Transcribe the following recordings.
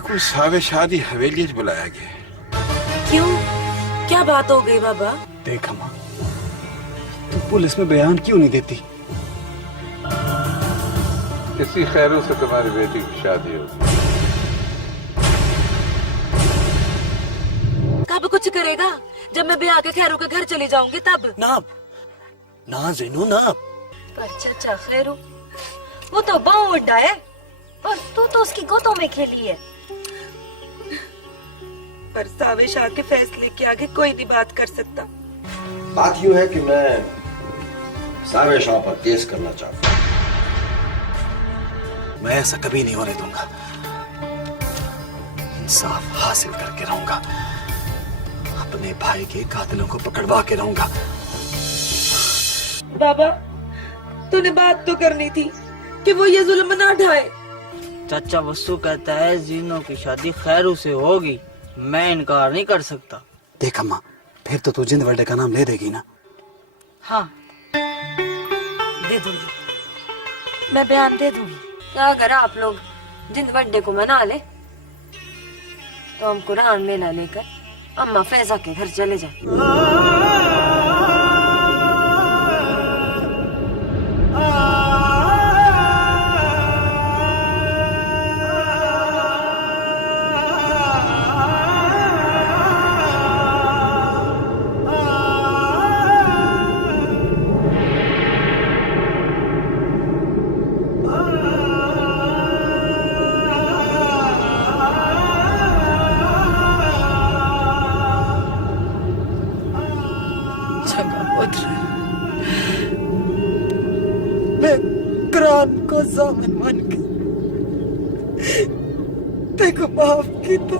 को सावे शादी हवेली च बुलाया गया। क्यों, क्या बात हो गई बाबा? देख अम्मा, तू पुलिस में बयान क्यों नहीं देती? इसी खैरों से तुम्हारी बेटी की शादी होगी। कब कुछ करेगा? जब मैं ब्याह के खैरू के घर चली जाऊंगी तब। ना ज़ैनू ना। पर चचा खैरू, वो तो बहुत बड़ा है और तू तो उसकी गोदों में खेली है। पर सावे शाह के फैसले के आगे कोई नहीं बात कर सकता। बात यूं है कि मैं सावे शाह पर केस करना चाहता हूं। मैं ऐसा कभी नहीं होने दूंगा। इंसाफ हासिल करके रहूंगा। अपने भाई के कातिलों को पकड़वा के रहूंगा। बाबा, तूने बात तो करनी थी कि वो ये जुल्म ना ढाए। चाचा वस्सू कहता है जीनों की शादी खैरू से होगी, मैं इनकार नहीं कर सकता। देख अम्मा, फिर तो तू जिंद वर्डे का नाम ले देगी ना? हाँ, दे दूंगी, मैं बयान दे दूंगी। क्या अगर आप लोग जिंद बर्थडे को मना ले तो हम कुरान मेला लेकर अम्मा फैजा के घर चले जाए। मैं कुरान को जामिन मान के तेको माफ की तो।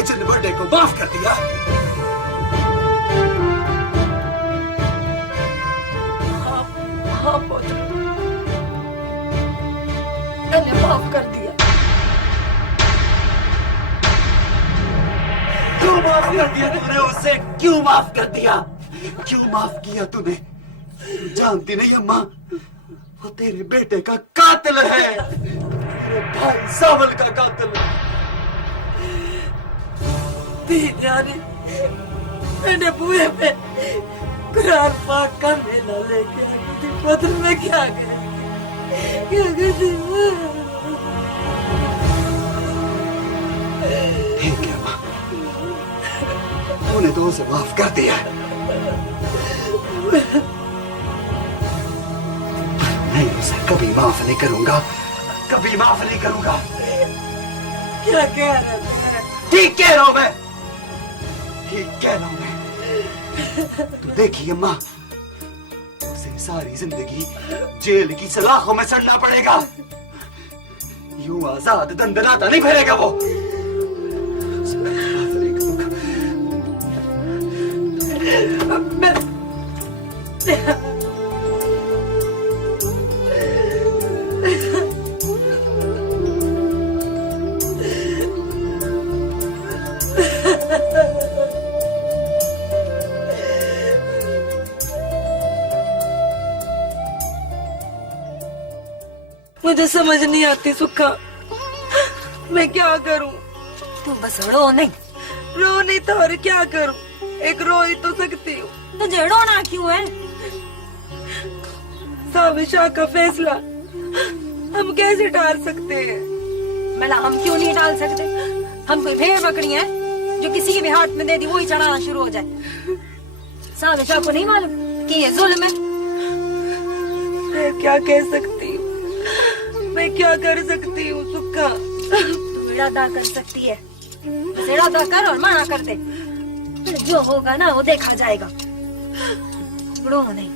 जिंद बर्थडे को माफ कर दिया। हाँ पुत्र, मैंने माफ कर दिया। क्यों माफ कर दिया तूने उसे? क्यों माफ कर दिया? क्यों माफ किया तूने? जानती नहीं अम्मा, वो तेरे बेटे का कातिल है, तेरे भाई सावल का कातिल है। मैंने बुए पे कुरान पाक का मेला लेके आई थी। पुत्र में क्या करती? ठीक है माँ, तूने तो उसे माफ कर दिया। मैं उसे कभी माफ नहीं करूंगा, कभी माफ नहीं करूंगा। क्या कह रहा है? ठीक कह रहा हूं मैं, ठीक कह रहा हूं मैं। तू देखिए अम्मा, उसे सारी जिंदगी जेल की सलाखों में सड़ना पड़ेगा। यूं आजाद दंदनाता नहीं फिरेगा वो। मुझे समझ नहीं आती सुखा, मैं क्या करूं? तू बस रो नहीं। रो नहीं तो और क्या करूं? एक रो ही तो सकती हूँ। तुझे रोना क्यों है? सावे शाह का फैसला हम कैसे टाल सकते हैं? भला हम क्यों नहीं टाल सकते? हम कोई भेड़ बकरी हैं जो किसी के भी हाथ में दे दी वही चढ़ाना शुरू हो जाए? सावे शाह को नहीं मालूम कि ये जुल्म है? मैं क्या कह सकती हूँ, मैं क्या कर सकती हूँ सुक्का। तू बेड़ा अदा कर सकती है, बेड़ा अदा कर और मना कर दे। जो होगा ना वो देखा जाएगा। रो नहीं,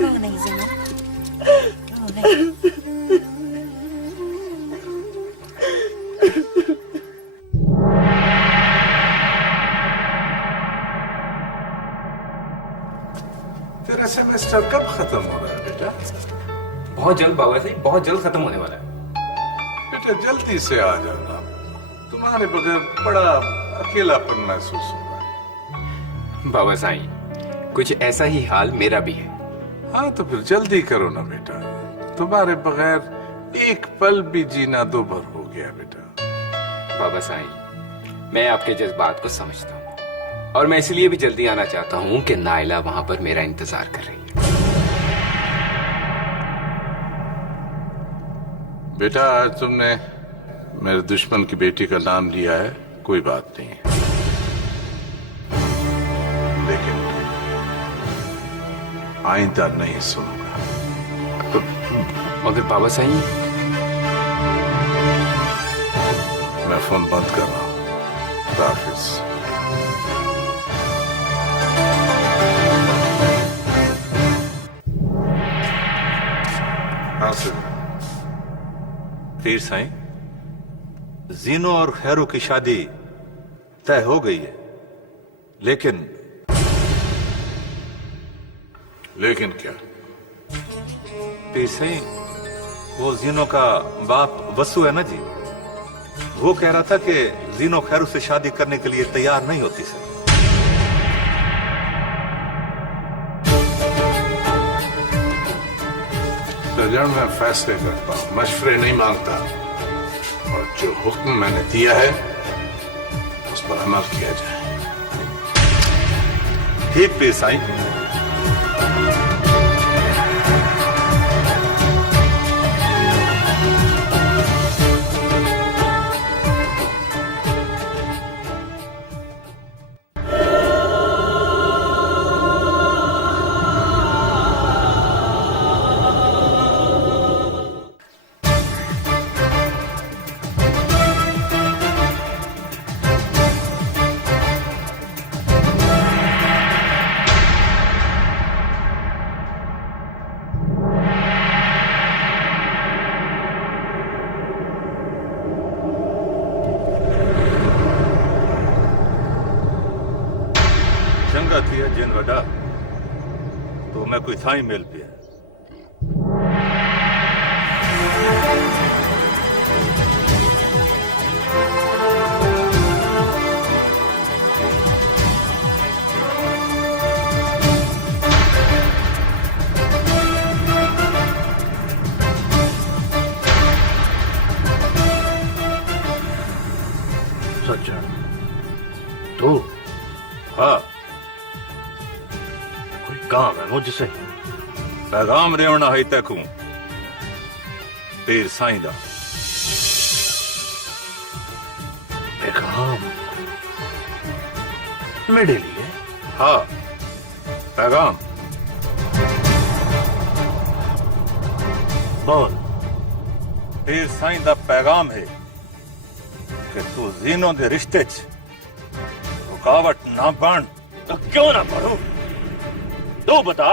रो नहीं ज़ीनो, रो नहीं। तेरा सेमेस्टर कब खत्म हो रहा है बेटा? बहुत जल्द बाबा जी, बहुत जल्द खत्म होने वाला है। बेटा जल्दी से आ जाना, तुम्हारे बगैर बड़ा अकेलापन महसूस हो रहा है। बाबा साईं, कुछ ऐसा ही हाल मेरा भी है। हाँ तो फिर जल्दी करो ना बेटा, तुम्हारे बगैर एक पल भी जीना दूभर हो गया बेटा। बाबा साईं, मैं आपके जज्बात को समझता हूँ और मैं इसलिए भी जल्दी आना चाहता हूँ कि नाइला वहां पर मेरा इंतजार कर रही है। बेटा आज तुमने मेरे दुश्मन की बेटी का नाम लिया है, कोई बात नहीं है, लेकिन आइंदा नहीं सुनूंगा। मगर बाबा साईं, मैं फोन बंद कर रहा हूं। हाफिज। हाँ सर। पीर साईं, जीनो और खैरू की शादी तय हो गई है, लेकिन क्या? पीर साईं, वो जीनो का बाप वसु है ना जी, वो कह रहा था कि जीनो खैरू से शादी करने के लिए तैयार नहीं होती सर। सजन मैं फैसले करता हूं, मशवरे नहीं मांगता, और जो हुक्म मैंने दिया है उस पर अमल किया जाए। ठीक पीर साईं। चंगा थी जिन वडा तो मैं कोई थाई मेल पिया। सच्चा तू? हाँ, कोई काम है मुझसे? पैगाम रेवना है तकू पीर साईं दा। पैगाम मेरे लिए? हाँ, पैगाम। बोल। पीर साईं दा पैगाम है कि तू जीनो दे रिश्ते च रुकावट ना बन। तो क्यों ना पढ़ू? तू बता,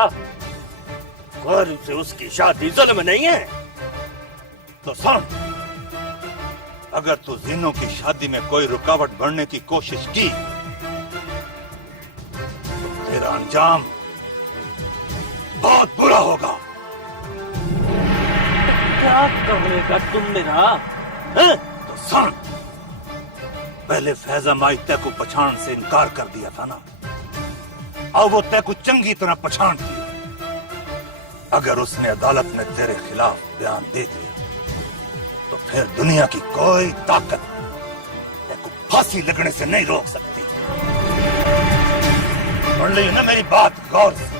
गौर से उसकी शादी जुल्म नहीं है? तो सुन, अगर तू जीनो की शादी में कोई रुकावट बढ़ने की कोशिश की तो तेरा अंजाम बहुत बुरा होगा। क्या करेगा तुम मेरा? हैं? तो सुन, पहले फैजा माई तय को पछाण से इनकार कर दिया था ना, अब वो तय को चंगी तरह पछाण थी। अगर उसने अदालत में तेरे खिलाफ बयान दे दिया तो फिर दुनिया की कोई ताकत तय को फांसी लगने से नहीं रोक सकती। सुन ली ना मेरी बात गौर से?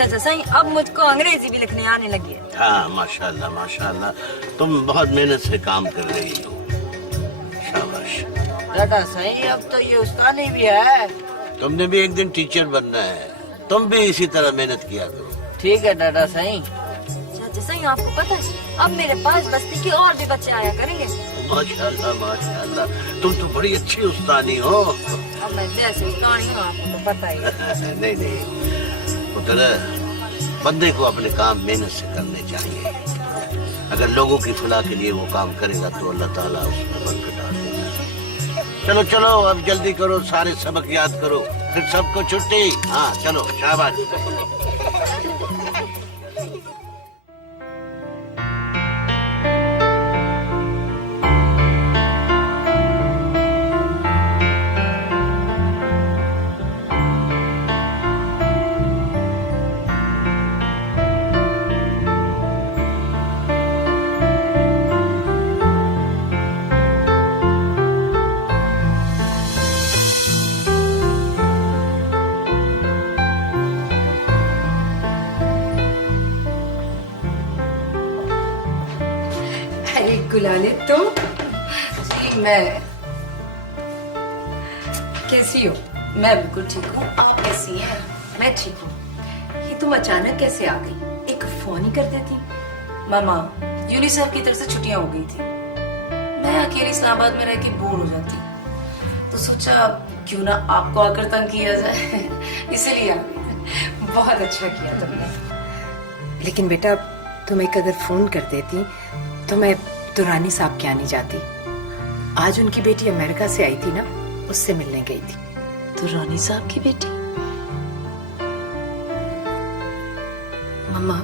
चाचा सही अब मुझको अंग्रेजी भी लिखने आने लगी है। हाँ माशाल्लाह माशाल्लाह, तुम बहुत मेहनत से काम कर रही हो, शाबाश। दादा सही अब तो ये उस्तानी भी है। तुमने भी एक दिन टीचर बनना है, तुम भी इसी तरह मेहनत किया करो। ठीक है दादा सही। चाचा सही आपको पता है अब मेरे पास बस्ती के और भी बच्चे आया करेंगे। माशाल्लाह माशाल्लाह, तुम तो बड़ी अच्छी उस्तानी हो। अब मैं जैसे उस्तानी हूँ आपको तो पता ही है। नहीं नहीं पुत्र, बंदे को अपने काम मेहनत से करने चाहिए। अगर लोगों की फलाह के लिए वो काम करेगा तो अल्लाह ताला उसमें बरकत डाल देगा। चलो चलो अब जल्दी करो, सारे सबक याद करो, फिर सबको छुट्टी। हाँ चलो शाबाश। अरे गुलाले तुम? जी मैं कैसी हो? मैं बिल्कुल ठीक हूँ, आप कैसी हैं? मैं ठीक हूँ। ये तुम अचानक कैसे आ गई? एक फोन ही कर देती। मामा यूनिसेफ की तरफ से छुट्टियां हो गई थी, मैं अकेली इस्लामाबाद में रह के बोर हो जाती, तो सोचा क्यों ना आपको आकर तंग किया जाए इसीलिए आ गई। बहुत अच्छा किया तुमने। लेकिन बेटा तुम एक अगर फोन कर देती तो मैं दुरानी साहब के आने जाती। आज उनकी बेटी अमेरिका से आई थी ना, उससे मिलने गई थी। दुरानी साहब की बेटी? मम्मा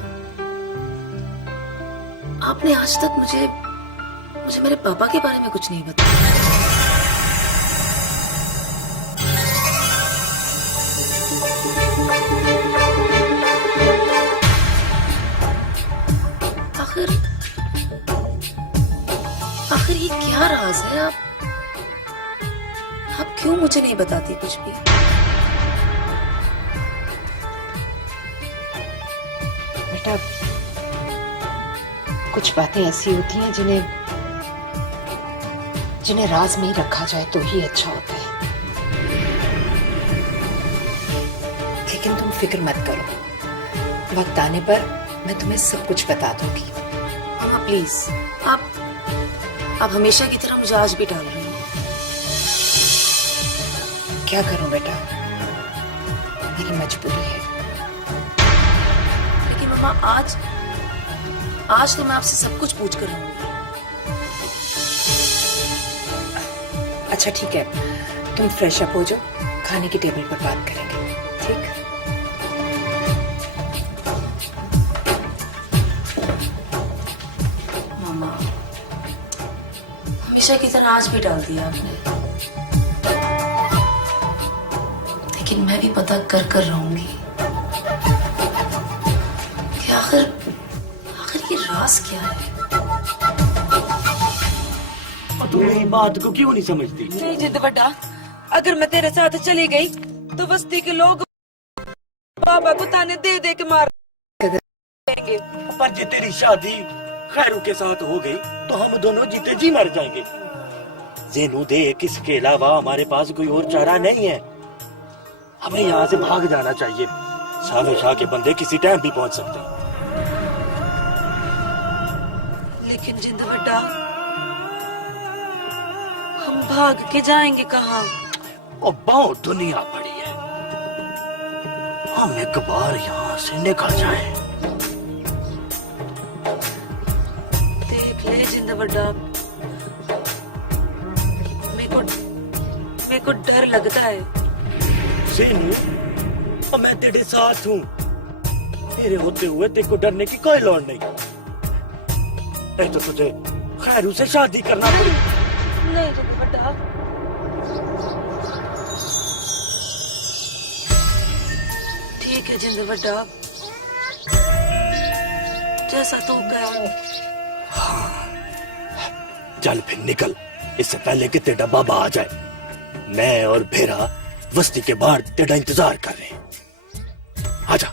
आपने आज तक मुझे मेरे पापा के बारे में कुछ नहीं बताया। आखिर ये क्या राज है? आप क्यों मुझे नहीं बताती कुछ भी? बेटा कुछ बातें ऐसी होती हैं जिन्हें राज में ही रखा जाए तो ही अच्छा होता है। लेकिन तुम फिक्र मत करो, वक्त आने पर मैं तुम्हें सब कुछ बता दूंगी। मामा प्लीज आप हमेशा की तरह मुझे आज भी डाल रही हैं। क्या करूं बेटा, मेरी मजबूरी है। लेकिन मम्मा आज तो मैं आपसे सब कुछ पूछ कर रहूंगी। अच्छा ठीक है, तुम फ्रेश अप हो जाओ, खाने की टेबल पर बात करेंगे, ठीक? मामा हमेशा की तरह आज भी डाल दिया आपने, लेकिन मैं भी पता कर रहूंगी कि आखिर ये राज क्या है। तू मेरी बात को क्यों नहीं समझती? नहीं जिद बड़ा, अगर मैं तेरे साथ चली गई तो बस्ती के लोग बाबा को ताने दे दे के मार देंगे। पर जे तेरी शादी खैरू के साथ हो गई तो हम दोनों जीते जी मर जाएंगे। जेनू दे किसके अलावा हमारे पास कोई और चारा नहीं है। हमें यहाँ से भाग जाना चाहिए। साले शाह के बंदे किसी टाइम भी पहुंच सकते हैं। लेकिन जिंद बड़ा, हम भाग के जाएंगे कहाँ? और बहुत दुनिया पड़ी है, हम एक बार यहाँ से निकल जाएं। देख ले जिंद बड़ा, मेरे को डर लगता है। सेनू, और मैं तेरे साथ हूँ। मेरे होते हुए तेरे को डरने की कोई लोड़ नहीं। नहीं तो तुझे खैरू से शादी करना पड़ी। नहीं जिंद बड़ा, ठीक है जिंद बड़ा, जैसा तू कहे। चल फिर निकल, इससे पहले कि तेरा बाबा आ जाए। मैं और भेरा बस्ती के बाहर तेरा इंतजार कर रहे हैं। आजा।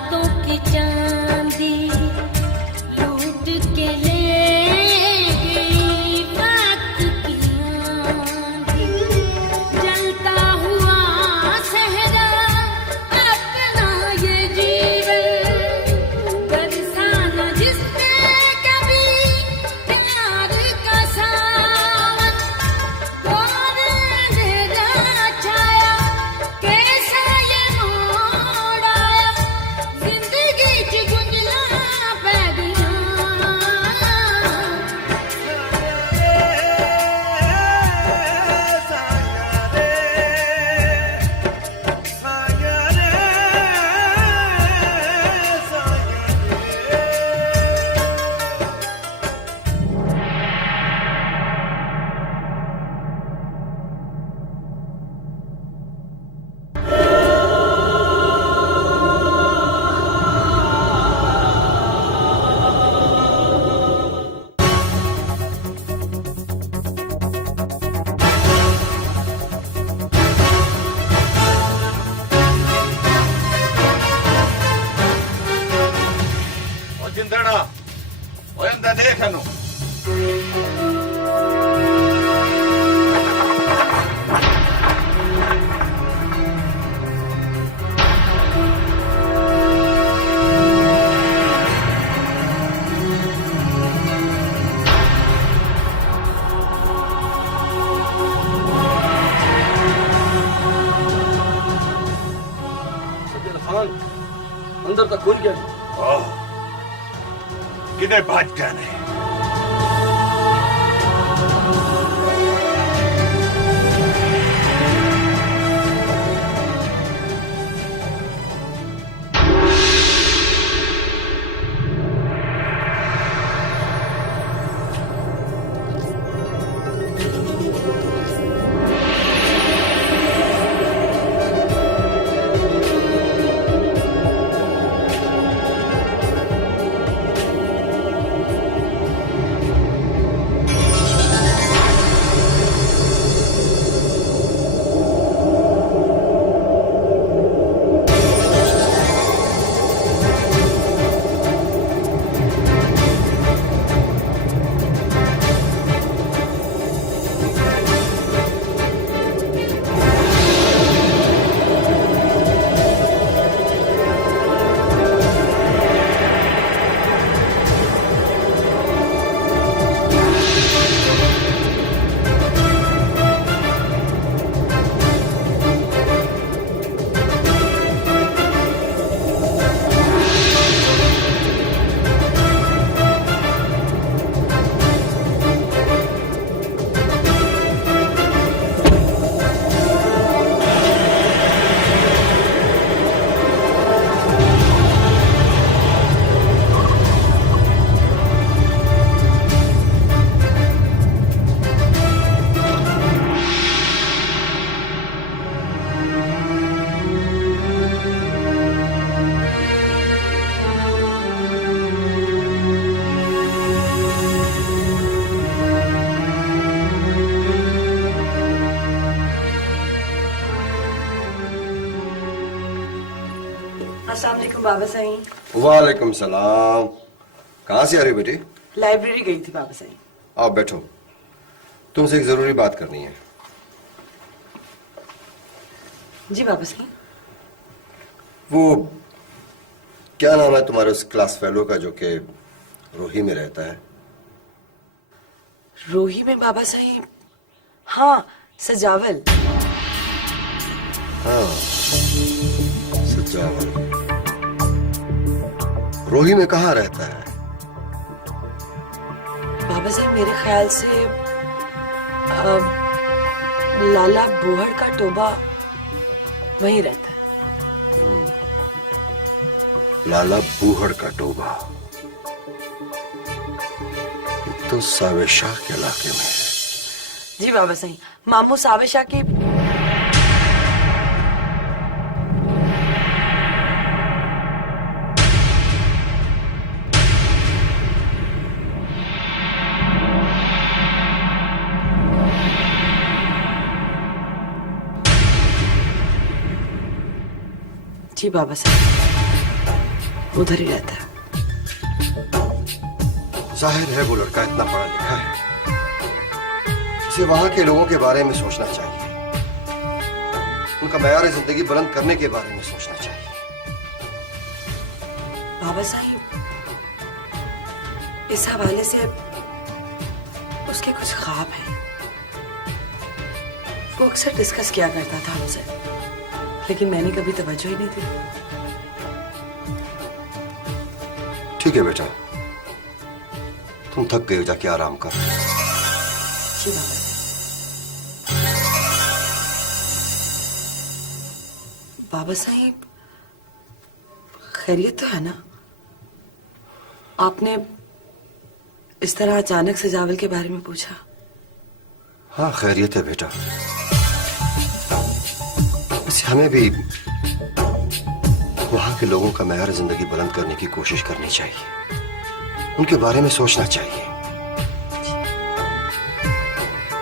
रातों की चांदी लूट के ले गई वक्त की आंधी। जलता हुआ सहरा अपना ये जीवन बरसाना जिसने कभी प्यार का सावन। और अंधेरा छाया कैसा ये मोड़ आया जिंदगी च गुंजला पै गया। और जिंदड़ा ओए अंदर देख हनु अंदर तक खुल गया। किधर भाग जाने। अस्सलाम वालेकुम बाबा साईं। वालेकुम सलाम। कहाँ से आ रही बेटी? लाइब्रेरी गई थी बाबा साईं। आओ बैठो, तुमसे एक जरूरी बात करनी है। जी बाबा साईं। वो क्या नाम है तुम्हारे उस क्लास फेलो का जो कि रोही में रहता है? रोही में बाबा साईं? हाँ, सजावल। हाँ, सजावल। रोही में कहाँ रहता है? बाबा साहब मेरे ख्याल से लाला बोहड़ का टोबा वहीं रहता है। लाला बूहड़ का टोबा तो सावेशाह के इलाके में है। जी बाबा साईं, मामू सावेशाह की। जी बाबा साहब। उधर ही रहता है। जाहिर है वो लड़का इतना पढ़ा लिखा है, उसे वहां के लोगों के बारे में सोचना चाहिए, उनका मयार जिंदगी बुलंद करने के बारे में सोचना चाहिए। बाबा साहिब, इस हवाले से उसके कुछ ख्वाब हैं। वो अक्सर डिस्कस किया करता था हमसे, लेकिन मैंने कभी तवज्जो ही नहीं दी। ठीक है बेटा, तुम थक गए हो, जाके आराम कर। जी बाबा। बाबा साहिब, खैरियत तो है ना? आपने इस तरह अचानक से जावल के बारे में पूछा। हाँ खैरियत है बेटा, वैसे हमें भी वहां के लोगों का मयार जिंदगी बुलंद करने की कोशिश करनी चाहिए, उनके बारे में सोचना चाहिए।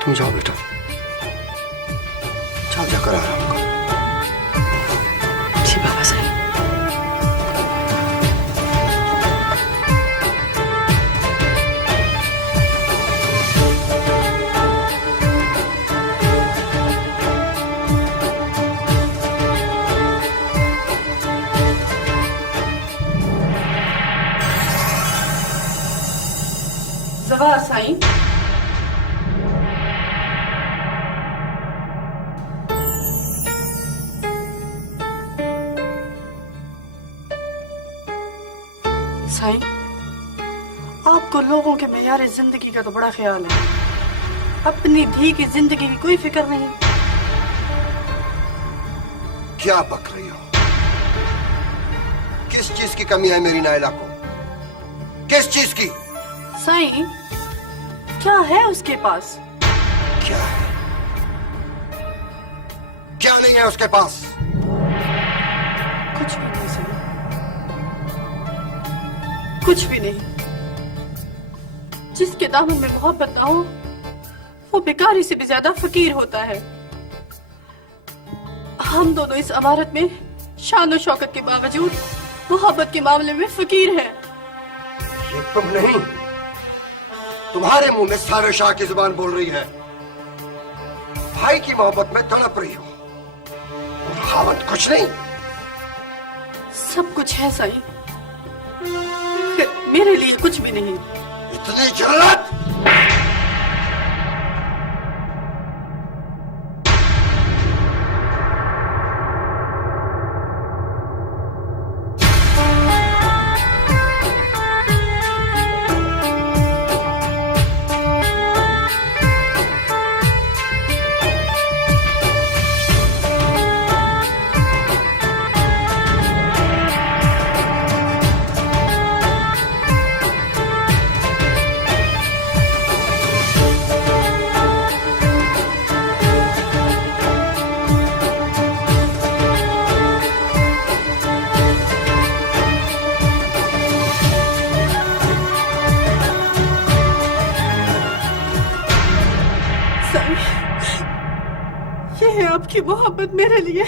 तुम जाओ बेटा, जाओ, जाकर आराम करो। जी बाबा साहिब। जवाब साईं। साईं, आपको लोगों के मेयार जिंदगी का तो बड़ा ख्याल है, अपनी धी की जिंदगी की कोई फिक्र नहीं। क्या बक रही हो? किस चीज की कमी है मेरी नायला को? किस चीज की? साईं, क्या है उसके पास? क्या है? क्या नहीं है उसके पास? कुछ भी नहीं साईं, कुछ भी नहीं। जिसके दामन में मोहब्बत ना हो, वो बेकारी से भी ज्यादा फकीर होता है। हम दोनों इस अमारत में शान और शौकत के बावजूद मोहब्बत के मामले में फकीर हैं। ये तुम नहीं, तुम्हारे मुंह में सारे शाह की जुबान बोल रही है। भाई की मोहब्बत में तड़प रही हो, और खावत कुछ नहीं। सब कुछ है साईं, मेरे लिए कुछ भी नहीं। इतनी जल्लत! ये है आपकी मोहब्बत मेरे लिए।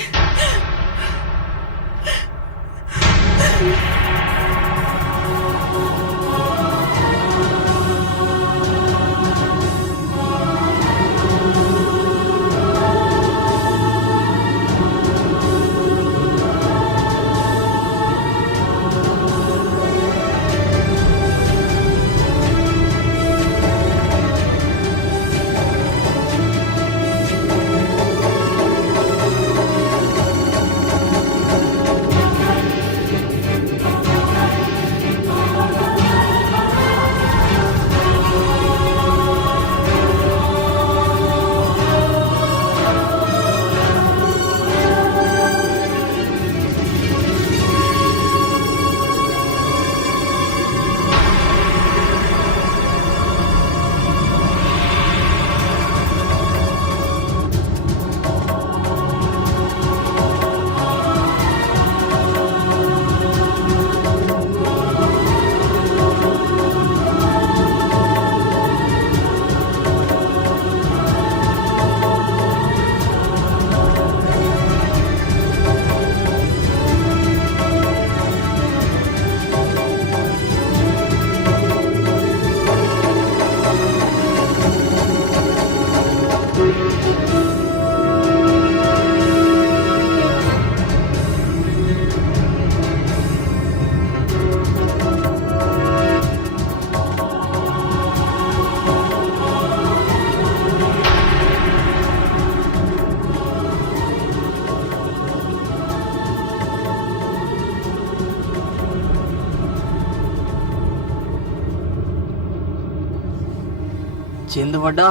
जिंद बड़ा,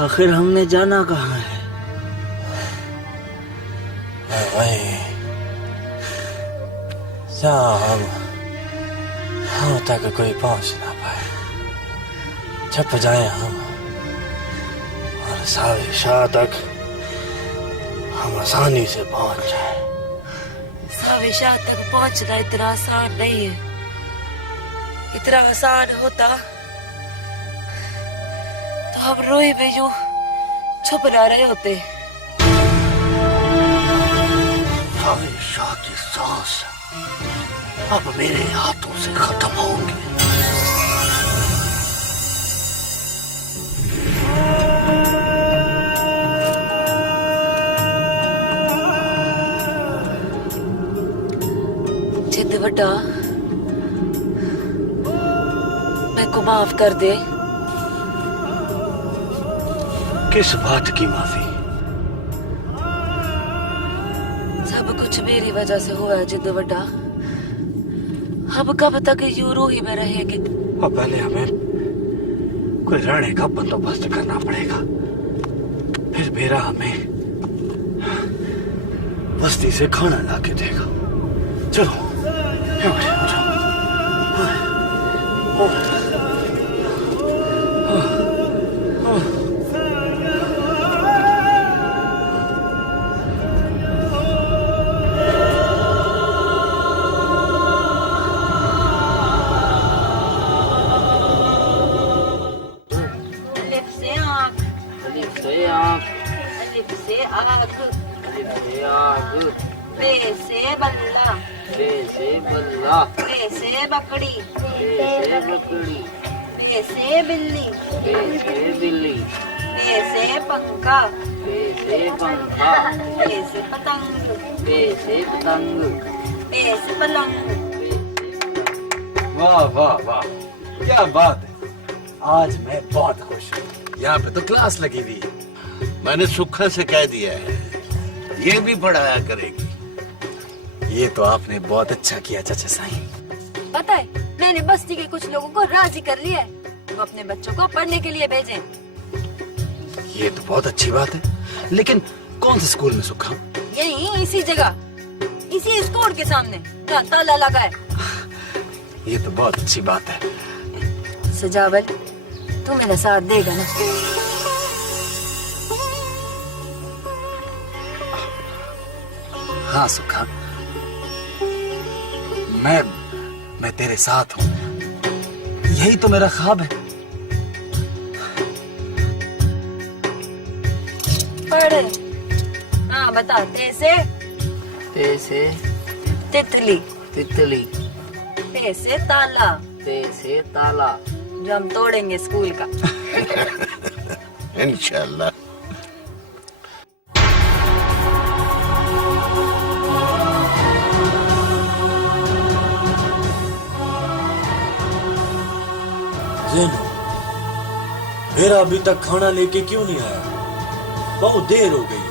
आखिर हमने जाना कहाँ है? वहीं जहाँ हम तक कोई पहुंच ना पाए, छप जाए हम और सारे शाह तक हम आसानी से पहुंच जाए। साविशाह तक पहुंचना इतना आसान नहीं है। इतना आसान होता तो हम रोए में यूं छुप ना रहे होते। शाह की सांस अब मेरे हाथों से खत्म होंगे। जिद बड़ा, मैं को माफ कर दे। किस बात की माफी? सब कुछ मेरी वजह से हुआ है जिद बड़ा। अब कब तक यूं रूही में रहेंगे? और पहले हमें कोई रहने का बंदोबस्त करना पड़ेगा, फिर मेरा हमें बस्ती से खाना ला के देगा। चलो अलिफ से आँख, अलिफ से आँख, अलिफ से आँख, अलिफ से आग, बे से बल्ला, बे से बल्ला, बे से बकड़ी, बे से बकड़ी, बे से बिल्ली, बे से बिल्ली, बे से पंखा, बे से पंखा, बे से पतंग, बे से पतंग, बे से पलंग। वाह वाह वाह, क्या बात है। आज मैं बहुत खुश हूँ। यहाँ पे तो क्लास लगी हुई है। मैंने सुखा से कह दिया है, ये भी पढ़ाया करेगी। ये तो आपने बहुत अच्छा किया चाचा साईं। पता है, मैंने बस्ती के कुछ लोगों को राजी कर लिया है, वो अपने बच्चों को पढ़ने के लिए भेजें। ये तो बहुत अच्छी बात है, लेकिन कौन से स्कूल में सुखा? यही इसी जगह, इसी स्कूल के सामने जहाँ ताला लगा है। ये तो बहुत अच्छी बात है। सजावल, तू मेरा साथ देगा ना? हाँ सुखा, मैं तेरे साथ हूँ। यही तो मेरा ख्वाब है। पढ़। हाँ बता। ते से तितली, तितली, ते से ताला, ते से ताला, जो हम तोड़ेंगे स्कूल का। इंशाल्लाह। ज़ैनू, मेरा अभी तक खाना लेके क्यों नहीं आया? बहुत देर हो गई है।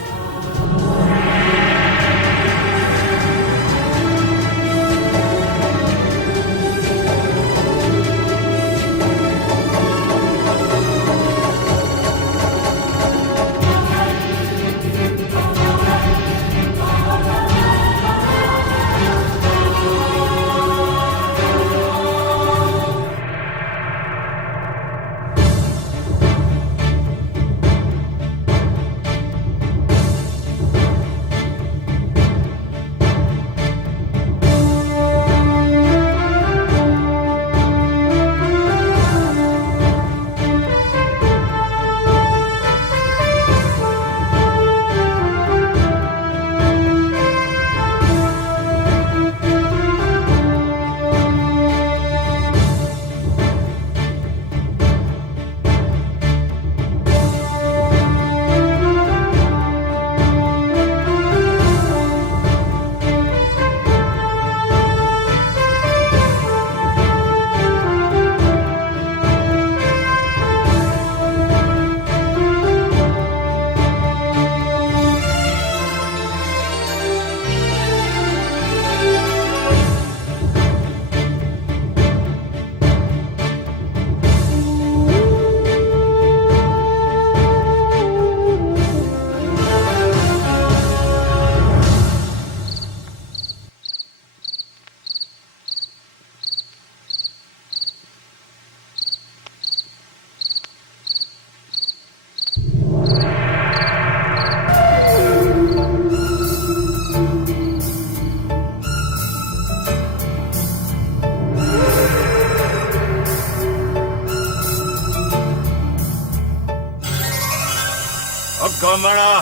गामड़ा,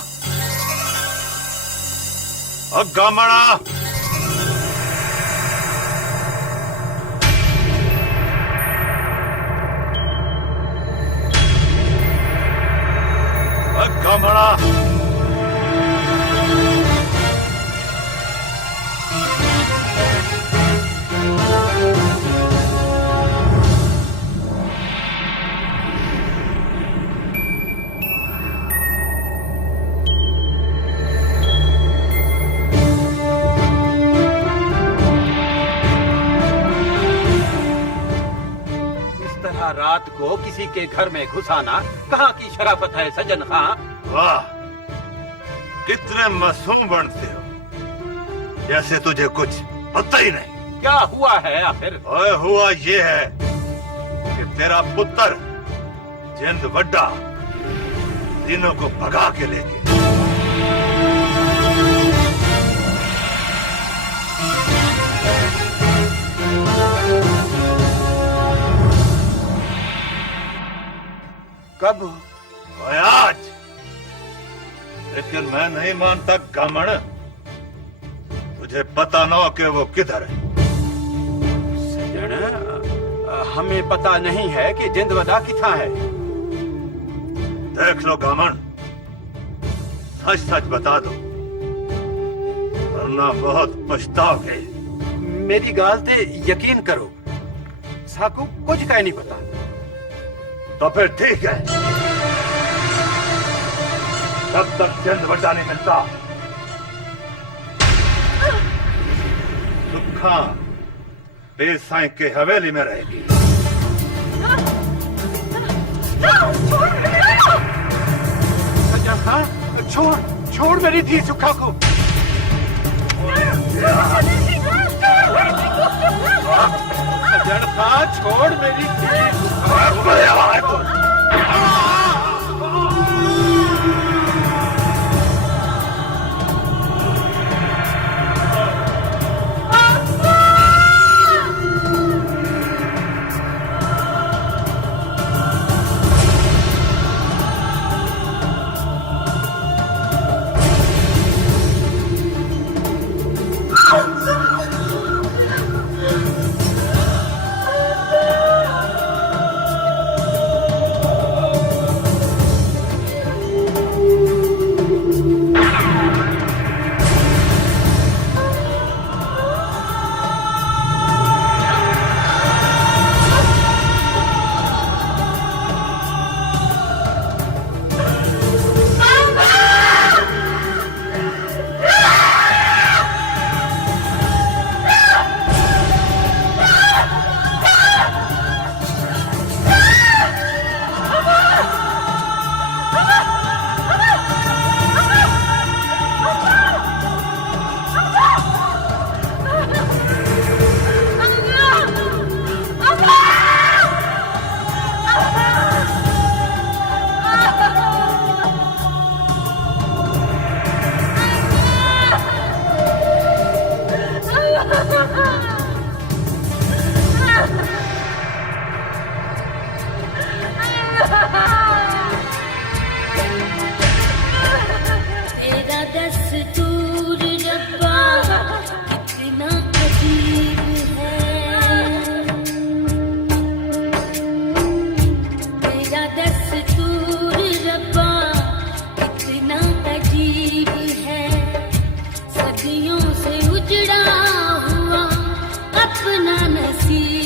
ओ गामड़ा, ओ गामड़ा, रात को किसी के घर में घुसाना कहाँ की शराफत है सज्जन खां? वाह, कितने मासूम बनते हो, जैसे तुझे कुछ पता ही नहीं। क्या हुआ है आखिर? ओए, हुआ ये है कि तेरा पुत्र जिंद वड्डा तीनों को भगा के ले गया। कब? ओए, आज। लेकिन मैं नहीं मानता गामड़, तुझे पता न हो कि वो किधर है। सज्जन, हमें पता नहीं है कि जिंदवदा किथा है। देख लो गामड़, सच सच बता दो, वरना बहुत पछताओगे। मेरी गाल ते यकीन करो, साकू कुछ कह नहीं पता। तो फिर ठीक है, जब तक जिंद वड्डा नहीं मिलता सुखा बेसाई के हवेली में रहेगी। सज्जन खां, छोड़ मेरी धी सुखा को। सज्जन खां, छोड़ मेरी धी सुखा को। तेरा दस्तूर रब्बा कितना अजीब है, तेरा दस्तूर रब्बा कितना अजीब है। सदियों से उजड़ा हुआ अपना नसीब